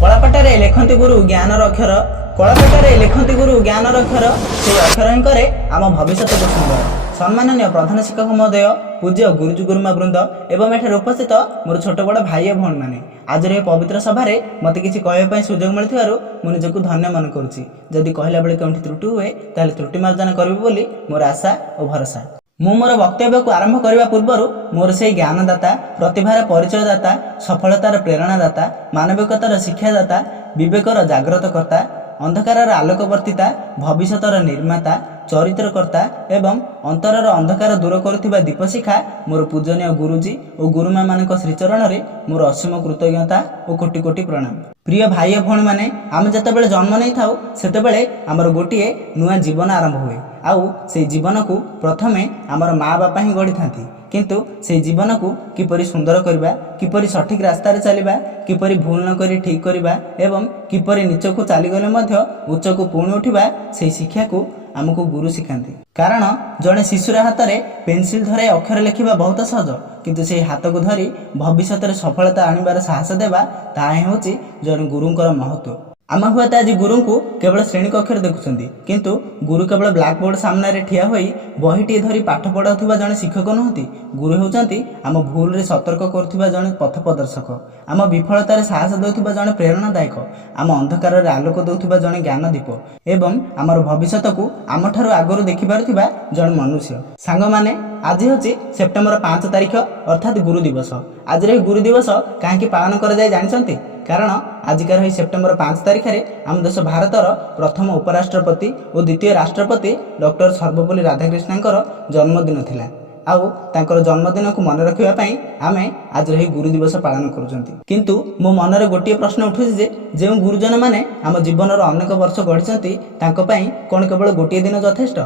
କଳାପଟାରେ ଲେଖନ୍ତି ଗୁରୁ ଜ୍ଞାନର ଅକ୍ଷର, କଳାପଟାରେ ଲେଖନ୍ତି ଗୁରୁ ଜ୍ଞାନର ଅକ୍ଷର, ସେହି ଅକ୍ଷର ହିଁ କରେ ଆମ ଭବିଷ୍ୟତକୁ ସୁନ୍ଦର। ସମ୍ମାନନୀୟ ପ୍ରଧାନ ଶିକ୍ଷକ ମହୋଦୟ, ପୂଜ୍ୟ ଗୁରୁଜୀ ଗୁରୁମା ବୃନ୍ଦ ଏବଂ ଏଠାରେ ଉପସ୍ଥିତ ମୋର ଛୋଟ ବଡ଼ ଭାଇ ଓ ଭଉଣୀମାନେ, ଆଜିର ଏହି ପବିତ୍ର ସଭାରେ ମୋତେ କିଛି କହିବା ପାଇଁ ସୁଯୋଗ ମିଳିଥିବାରୁ ମୁଁ ନିଜକୁ ଧନ୍ୟ ମନେ କରୁଛି। ଯଦି କହିଲା ବେଳେ କେଉଁଠି ତ୍ରୁଟି ହୁଏ ତାହେଲେ ତ୍ରୁଟି ମାର୍ଜନା କରିବି ବୋଲି ମୋର ଆଶା ଓ ଭରସା। ମୁଁ ମୋର ବକ୍ତବ୍ୟକୁ ଆରମ୍ଭ କରିବା ପୂର୍ବରୁ ମୋର ସେହି ଜ୍ଞାନଦାତା, ପ୍ରତିଭାର ପରିଚୟଦାତା, ସଫଳତାର ପ୍ରେରଣାଦାତା, ମାନବିକତାର ଶିକ୍ଷାଦାତା, ବିବେକର ଜାଗ୍ରତକର୍ତ୍ତା, ଅନ୍ଧକାରର ଆଲୋକବର୍ତ୍ତିତା, ଭବିଷ୍ୟତର ନିର୍ମାତା, ଚରିତ୍ରକର୍ତ୍ତା ଏବଂ ଅନ୍ତରର ଅନ୍ଧକାର ଦୂର କରୁଥିବା ଦୀପଶିଖା ମୋର ପୂଜନୀୟ ଗୁରୁଜୀ ଓ ଗୁରୁମାମାନଙ୍କ ଶ୍ରୀଚରଣରେ ମୋର ଅସୀମ କୃତଜ୍ଞତା ଓ କୋଟି କୋଟି ପ୍ରଣାମ। ପ୍ରିୟ ଭାଇ ଓ ଭଉଣୀମାନେ, ଆମେ ଯେତେବେଳେ ଜନ୍ମ ନେଇଥାଉ ସେତେବେଳେ ଆମର ଗୋଟିଏ ନୂଆ ଜୀବନ ଆରମ୍ଭ ହୁଏ। ଆଉ ସେହି ଜୀବନକୁ ପ୍ରଥମେ ଆମର ମା ବାପା ହିଁ ଗଢ଼ିଥାନ୍ତି। କିନ୍ତୁ ସେହି ଜୀବନକୁ କିପରି ସୁନ୍ଦର କରିବା, କିପରି ସଠିକ୍ ରାସ୍ତାରେ ଚାଲିବା, କିପରି ଭୁଲ ନ କରି ଠିକ୍ କରିବା ଏବଂ କିପରି ନିଚକୁ ଚାଲିଗଲେ ମଧ୍ୟ ଉଚ୍ଚକୁ ପୁଣି ଉଠିବା, ସେହି ଶିକ୍ଷାକୁ ଆମକୁ ଗୁରୁ ଶିଖାନ୍ତି। କାରଣ ଜଣେ ଶିଶୁର ହାତରେ ପେନସିଲ ଧରାଇ ଅକ୍ଷର ଲେଖିବା ବହୁତ ସହଜ, କିନ୍ତୁ ସେହି ହାତକୁ ଧରି ଭବିଷ୍ୟତରେ ସଫଳତା ଆଣିବାର ସାହସ ଦେବା, ତାହା ହେଉଛି ଜଣେ ଗୁରୁଙ୍କର ମହତ୍ତ୍ୱ। ଆମେ ହୁଏତ ଆଜି ଗୁରୁଙ୍କୁ କେବଳ ଶ୍ରେଣୀ କକ୍ଷରେ ଦେଖୁଛନ୍ତି, କିନ୍ତୁ ଗୁରୁ କେବଳ ବ୍ଲାକବୋର୍ଡ ସାମ୍ନାରେ ଠିଆ ହୋଇ ବହିଟିଏ ଧରି ପାଠ ପଢ଼ାଉଥିବା ଜଣେ ଶିକ୍ଷକ ନୁହନ୍ତି। ଗୁରୁ ହେଉଛନ୍ତି ଆମ ଭୁଲରେ ସତର୍କ କରୁଥିବା ଜଣେ ପଥ ପ୍ରଦର୍ଶକ, ଆମ ବିଫଳତାରେ ସାହସ ଦେଉଥିବା ଜଣେ ପ୍ରେରଣାଦାୟକ, ଆମ ଅନ୍ଧକାରରେ ଆଲୋକ ଦେଉଥିବା ଜଣେ ଜ୍ଞାନଦୀପ ଏବଂ ଆମର ଭବିଷ୍ୟତକୁ ଆମଠାରୁ ଆଗରୁ ଦେଖିପାରୁଥିବା ଜଣେ ମନୁଷ୍ୟ। ସାଙ୍ଗମାନେ, ଆଜି ହେଉଛି ସେପ୍ଟେମ୍ବର 5 ତାରିଖ ଅର୍ଥାତ୍ ଗୁରୁ ଦିବସ। ଆଜିର ଏହି ଗୁରୁ ଦିବସ କାହିଁକି ପାଳନ କରାଯାଏ ଜାଣିଛନ୍ତି? କାରଣ ଆଜିକାର ଏହି ସେପ୍ଟେମ୍ବର 5 ତାରିଖରେ ଆମ ଦେଶ ଭାରତର ପ୍ରଥମ ଉପରାଷ୍ଟ୍ରପତି ଓ ଦ୍ୱିତୀୟ ରାଷ୍ଟ୍ରପତି ଡକ୍ଟର ସର୍ବପଲ୍ଲୀ ରାଧାକ୍ରିଷ୍ଣଙ୍କର ଜନ୍ମଦିନ ଥିଲା। ଆଉ ତାଙ୍କର ଜନ୍ମଦିନକୁ ମନେ ରଖିବା ପାଇଁ ଆମେ ଆଜିର ଏହି ଗୁରୁ ଦିବସ ପାଳନ କରୁଛନ୍ତି। କିନ୍ତୁ ମୋ ମନରେ ଗୋଟିଏ ପ୍ରଶ୍ନ ଉଠୁଛି ଯେ ଯେଉଁ ଗୁରୁଜନମାନେ ଆମ ଜୀବନର ଅନେକ ବର୍ଷ ଗଢ଼ିଛନ୍ତି, ତାଙ୍କ ପାଇଁ କ'ଣ କେବଳ ଗୋଟିଏ ଦିନ ଯଥେଷ୍ଟ?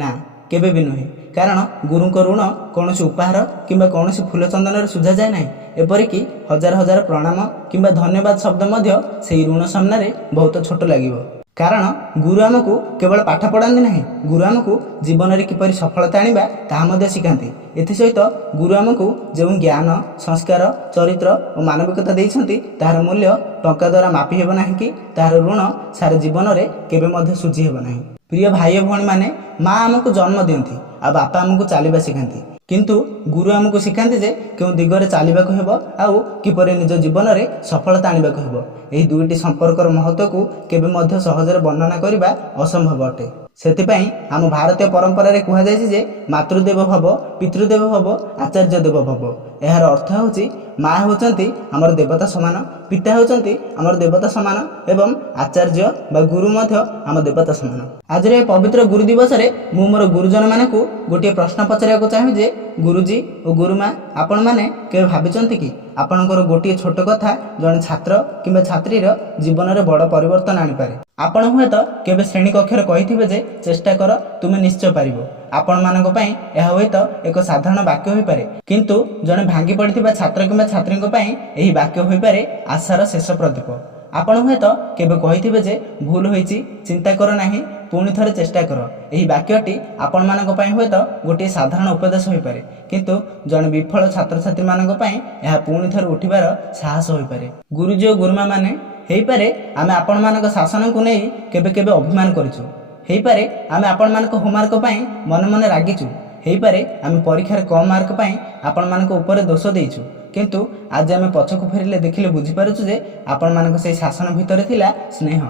ନା, କେବେ ବି ନୁହେଁ। କାରଣ ଗୁରୁଙ୍କ ଋଣ କୌଣସି ଉପହାର କିମ୍ବା କୌଣସି ଫୁଲ ଚନ୍ଦନରେ ଶୁଝାଯାଏ ନାହିଁ। ଏପରିକି ହଜାର ହଜାର ପ୍ରଣାମ କିମ୍ବା ଧନ୍ୟବାଦ ଶବ୍ଦ ମଧ୍ୟ ସେହି ଋଣ ସାମ୍ନାରେ ବହୁତ ଛୋଟ ଲାଗିବ। କାରଣ ଗୁରୁ ଆମକୁ କେବଳ ପାଠ ପଢ଼ାନ୍ତି ନାହିଁ, ଗୁରୁ ଆମକୁ ଜୀବନରେ କିପରି ସଫଳତା ଆଣିବା ତାହା ମଧ୍ୟ ଶିଖାନ୍ତି। ଏଥିସହିତ ଗୁରୁ ଆମକୁ ଯେଉଁ ଜ୍ଞାନ, ସଂସ୍କାର, ଚରିତ୍ର ଓ ମାନବିକତା ଦେଇଛନ୍ତି, ତାହାର ମୂଲ୍ୟ ଟଙ୍କା ଦ୍ୱାରା ମାପି ହେବ ନାହିଁ କି ତାହାର ଋଣ ସାରା ଜୀବନରେ କେବେ ମଧ୍ୟ ଶୁଝି ହେବ ନାହିଁ। ପ୍ରିୟ ଭାଇ ଓ ଭଉଣୀମାନେ, ମା ଆମକୁ ଜନ୍ମ ଦିଅନ୍ତି ଆଉ ବାପା ଆମକୁ ଚାଲିବା ଶିଖାନ୍ତି, କିନ୍ତୁ ଗୁରୁ ଆମକୁ ଶିଖାନ୍ତି ଯେ କେଉଁ ଦିଗରେ ଚାଲିବାକୁ ହେବ ଆଉ କିପରି ନିଜ ଜୀବନରେ ସଫଳତା ଆଣିବାକୁ ହେବ। ଏହି ଦୁଇଟି ସମ୍ପର୍କର ମହତ୍ତ୍ୱକୁ କେବେ ମଧ୍ୟ ସହଜରେ ବର୍ଣ୍ଣନା କରିବା ଅସମ୍ଭବ ଅଟେ। ସେଥିପାଇଁ ଆମ ଭାରତୀୟ ପରମ୍ପରାରେ କୁହାଯାଇଛି ଯେ ମାତୃଦେବ ଭବ, ପିତୃଦେବ ଭବ, ଆଚାର୍ଯ୍ୟ ଦେବ ଭବ। ଏହାର ଅର୍ଥ ହେଉଛି ମା ହେଉଛନ୍ତି ଆମର ଦେବତା ସମାନ, ପିତା ହେଉଛନ୍ତି ଆମର ଦେବତା ସମାନ ଏବଂ ଆଚାର୍ଯ୍ୟ ବା ଗୁରୁ ମଧ୍ୟ ଆମ ଦେବତା ସମାନ। ଆଜିର ଏହି ପବିତ୍ର ଗୁରୁ ଦିବସରେ ମୁଁ ମୋର ଗୁରୁଜନମାନଙ୍କୁ ଗୋଟିଏ ପ୍ରଶ୍ନ ପଚାରିବାକୁ ଚାହେଁ ଯେ ଗୁରୁଜୀ ଓ ଗୁରୁମା, ଆପଣମାନେ କେବେ ଭାବିଛନ୍ତି କି ଆପଣଙ୍କର ଗୋଟିଏ ଛୋଟ କଥା ଜଣେ ଛାତ୍ର କିମ୍ବା ଛାତ୍ରୀର ଜୀବନରେ ବଡ଼ ପରିବର୍ତ୍ତନ ଆଣିପାରେ? ଆପଣ ହୁଏତ କେବେ ଶ୍ରେଣୀ କକ୍ଷରେ କହିଥିବେ ଯେ ଚେଷ୍ଟା କର, ତୁମେ ନିଶ୍ଚୟ ପାରିବ। ଆପଣମାନଙ୍କ ପାଇଁ ଏହା ହୁଏତ ଏକ ସାଧାରଣ ବାକ୍ୟ ହୋଇପାରେ, କିନ୍ତୁ ଜଣେ ଭାଙ୍ଗି ପଡ଼ିଥିବା ଛାତ୍ର କିମ୍ବା ଛାତ୍ରୀଙ୍କ ପାଇଁ ଏହି ବାକ୍ୟ ହୋଇପାରେ ଆଶାର ଶେଷ ପ୍ରଦୀପ। ଆପଣ ହୁଏତ କେବେ କହିଥିବେ ଯେ ଭୁଲ ହୋଇଛି, ଚିନ୍ତା କର ନାହିଁ, ପୁଣି ଥରେ ଚେଷ୍ଟା କର। ଏହି ବାକ୍ୟଟି ଆପଣମାନଙ୍କ ପାଇଁ ହୁଏତ ଗୋଟିଏ ସାଧାରଣ ଉପଦେଶ ହୋଇପାରେ, କିନ୍ତୁ ଜଣେ ବିଫଳ ଛାତ୍ରଛାତ୍ରୀମାନଙ୍କ ପାଇଁ ଏହା ପୁଣି ଥରେ ଉଠିବାର ସାହସ ହୋଇପାରେ। ଗୁରୁଜୀ ଓ ଗୁରୁମାମାନେ, ହେଇପାରେ ଆମେ ଆପଣମାନଙ୍କ ଶାସନକୁ ନେଇ କେବେ କେବେ ଅଭିମାନ କରିଛୁ, ହେଇପାରେ ଆମେ ଆପଣମାନଙ୍କ ହୋମୱାର୍କ ପାଇଁ ମନେ ମନେ ରାଗିଛୁ, ହେଇପାରେ ଆମେ ପରୀକ୍ଷାରେ କମ୍ ମାର୍କ ପାଇଁ ଆପଣମାନଙ୍କ ଉପରେ ଦୋଷ ଦେଇଛୁ, କିନ୍ତୁ ଆଜି ଆମେ ପଛକୁ ଫେରିଲେ ଦେଖିଲେ ବୁଝିପାରୁଛୁ ଯେ ଆପଣମାନଙ୍କ ସେହି ଶାସନ ଭିତରେ ଥିଲା ସ୍ନେହ,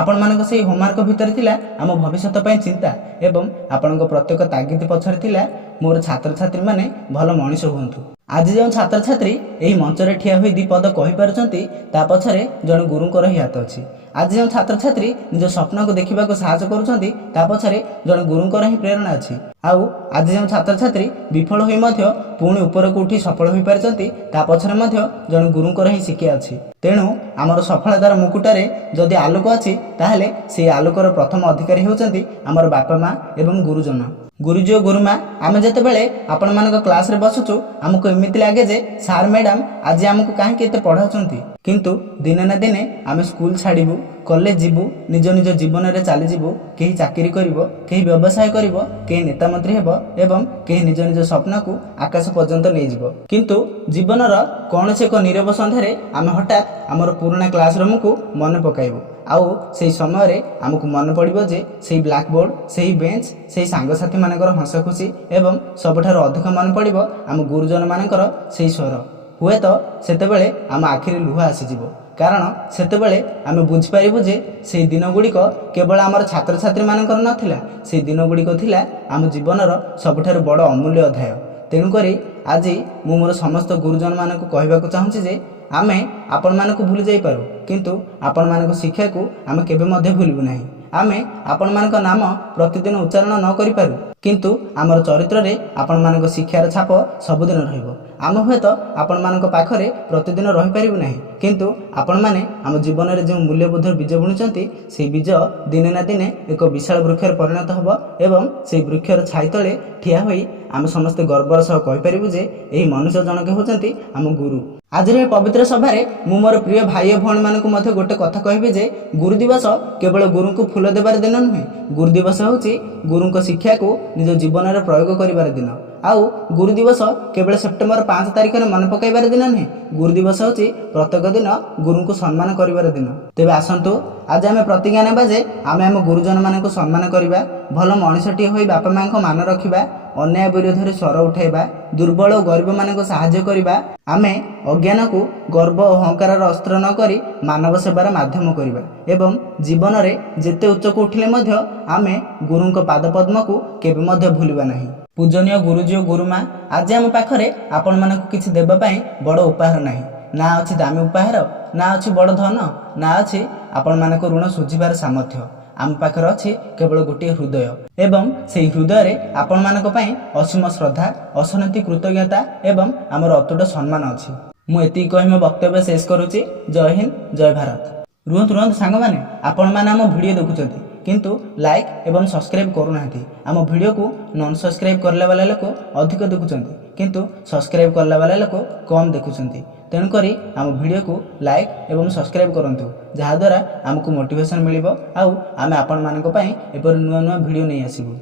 ଆପଣମାନଙ୍କ ସେହି ହୋମୱାର୍କ ଭିତରେ ଥିଲା ଆମ ଭବିଷ୍ୟତ ପାଇଁ ଚିନ୍ତା ଏବଂ ଆପଣଙ୍କ ପ୍ରତ୍ୟେକ ତାଗିଦ ପଛରେ ଥିଲା ମୋର ଛାତ୍ରଛାତ୍ରୀମାନେ ଭଲ ମଣିଷ ହୁଅନ୍ତୁ। ଆଜି ଯେଉଁ ଛାତ୍ରଛାତ୍ରୀ ଏହି ମଞ୍ଚରେ ଠିଆ ହୋଇ ଦୁଇ ପଦ କହିପାରୁଛନ୍ତି, ତା ପଛରେ ଜଣେ ଗୁରୁଙ୍କର ହିଁ ହାତ ଅଛି। ଆଜି ଯେଉଁ ଛାତ୍ରଛାତ୍ରୀ ନିଜ ସ୍ୱପ୍ନକୁ ଦେଖିବାକୁ ସାହାଯ୍ୟ କରୁଛନ୍ତି, ତା ପଛରେ ଜଣେ ଗୁରୁଙ୍କର ହିଁ ପ୍ରେରଣା ଅଛି। ଆଉ ଆଜି ଯେଉଁ ଛାତ୍ରଛାତ୍ରୀ ବିଫଳ ହୋଇ ମଧ୍ୟ ପୁଣି ଉପରକୁ ଉଠି ସଫଳ ହୋଇପାରିଛନ୍ତି, ତା ପଛରେ ମଧ୍ୟ ଜଣେ ଗୁରୁଙ୍କର ହିଁ ଶିକ୍ଷା ଅଛି। ତେଣୁ ଆମର ସଫଳତାର ମୁକୁଟରେ ଯଦି ଆଲୋକ ଅଛି, ତାହେଲେ ସେହି ଆଲୋକର ପ୍ରଥମ ଅଧିକାରୀ ହେଉଛନ୍ତି ଆମର ବାପା ମା ଏବଂ ଗୁରୁଜନ। ଗୁରୁଜୀ ଓ ଗୁରୁମା, ଆମେ ଯେତେବେଳେ ଆପଣମାନଙ୍କ କ୍ଲାସରେ ବସୁଛୁ, ଆମକୁ ଏମିତି ଲାଗେ ଯେ ସାର୍ ମ୍ୟାଡ଼ାମ୍ ଆଜି ଆମକୁ କାହିଁକି ଏତେ ପଢ଼ାଉଛନ୍ତି। किंतु दिने ना दिने आम स्कूल छाड़ू कॉलेज जीवु निज निज जीवन में चलीजु कहीं चाकरी करिब कहीं व्यवसाय करिब कहीं नेता मंत्री हेब एवं कहीं निज निज स्वप्न को आकाश पर्यंत नहीं जीव किंतु जीवनर कौन से एक नीरव सन्धारे आम हठात आमर पुराना क्लासरूम को मन पकाइबु आउ से समय आमको मन पड़ो जे से ब्लैक बोर्ड से बेंच से सांगसाथी मानकर हस खुशी एवं सबठार अधिक मन पड़ो आम गुरुजन मानकर से स्वर हुए तो सेतेबेले आम आखिरी लुह आसीजिवो कारण सेतेबेले आम बुझिपारिबु जे से दिन गुड़िक केवल आमर छात्र छात्री मानकर नथिला से दिन गुड़िक थिला आम जीवनर सबठार बड़ अमूल्य अध्याय तेणुकरी आज मु मोर समस्त गुरुजन मानक कहबाक चाहूँगी जे आमे आपण मानक भूली जाई पारू किंतु आपण मानक शिक्षा को आमे केबे मध्ये भूलिबु नाही आमे आपण मानक नाम प्रतिदिन उच्चारण न करि पारू किंतु आमर चरित्र रे आपण मानक शिक्षार छाप सबुदिन रहिबो आम हुए तो आपण मानक पाखरे प्रतिदिन रहि पारिबु नाही किंतु आपण माने आम जीवन रे जो मूल्यबोधर बीज बुणुचंती से बीज दिने ना दिने एक विशाल वृक्षर परिणत होबो एवं से वृक्षर छाई तले ठिया होई आम समस्त गर्वर सह कहि पारिबु जे एही मनुष्य जनके होचंती आम गुरु आज पवित्र सभा मु मोर प्रिय भाई भौणी मानक मध्य गोटे कथा कहबी जे गुरु दिवस केवल गुरु को फूल देवार दिन नुहे गुरु दिवस होची गुरु को शिक्षा को निज जीवन में प्रयोग करिवार दिन आउ गुरु दिवस केवल सेप्टेम्बर 5 तारिख में मन पकाइबार दिन नुहे गुरु दिवस होची प्रत्येक दिन गुरु को सम्मान करिवार दिन तेबे आसंतु आज आम प्रतिज्ञा नेबा जे आम आम गुरुजन मानक सम्मान करिबा भल मनिषटी होई बापा मां को मान रखिबा अन्याय विरोध में स्वर उठाइबा दुर्बल और गरीब मान साहाय्य करिबा आमे अज्ञान को गर्व और अहंकार अस्त्र न करी मानव सेवार माध्यम करिबा एवं जीवन में जेते उच्च को उठिले मध्य आमे गुरुंक पाद पद्म को केबे मध्य भूलिबा नाही पूजनीय गुरुजी और गुरुमा आज आम पाखरे आपण मानक किछि देबा पई बड़ उपहार नाही ना अछि दामी उपहार ना अछि बड़ धन ना अछि आपण मानक ऋण सुझिबार सामर्थ्य आम पाखर अच्छी केवल गोटे हृदय एवं से हृदय रे आपण मानक पई असीम श्रद्धा असनति कृतज्ञता एवं आमर अतुट सम्मान अच्छी मु एति कहि मो वक्तव्य शेष करूची जय हिंद जय भारत रुहत सांग माने आपण माने आम वीडियो देखुचंती किंतु लाइक एवं सब्सक्राइब करू नाहंती आम वीडियो को नॉन सब्सक्राइब करला वाला लोक अधिक देखुचंती किंतु सब्सक्राइब करला वाला लोक कम देखुचंती तेणुकरी आम वीडियो को लाइक एवं सब्सक्राइब करंतु जहा द्वारा आमको मोटिवेशन मिलिबो आउ आमे आपण मानक पई एपर नुवा नुवा वीडियो नै आसीबो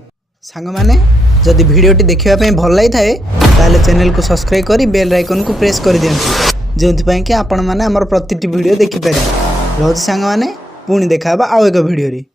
सांग माने जदि वीडियोटी देखिबा पई भल लाइ थाए ताले चैनल को सब्सक्राइब करी बेल आइकन को प्रेस कर दियंतु जेउथि पई कि आपण माने हमर प्रतिटी वीडियो देखि पारे रहत सांग माने पुणी देखाबा आउ एक वीडियो रे।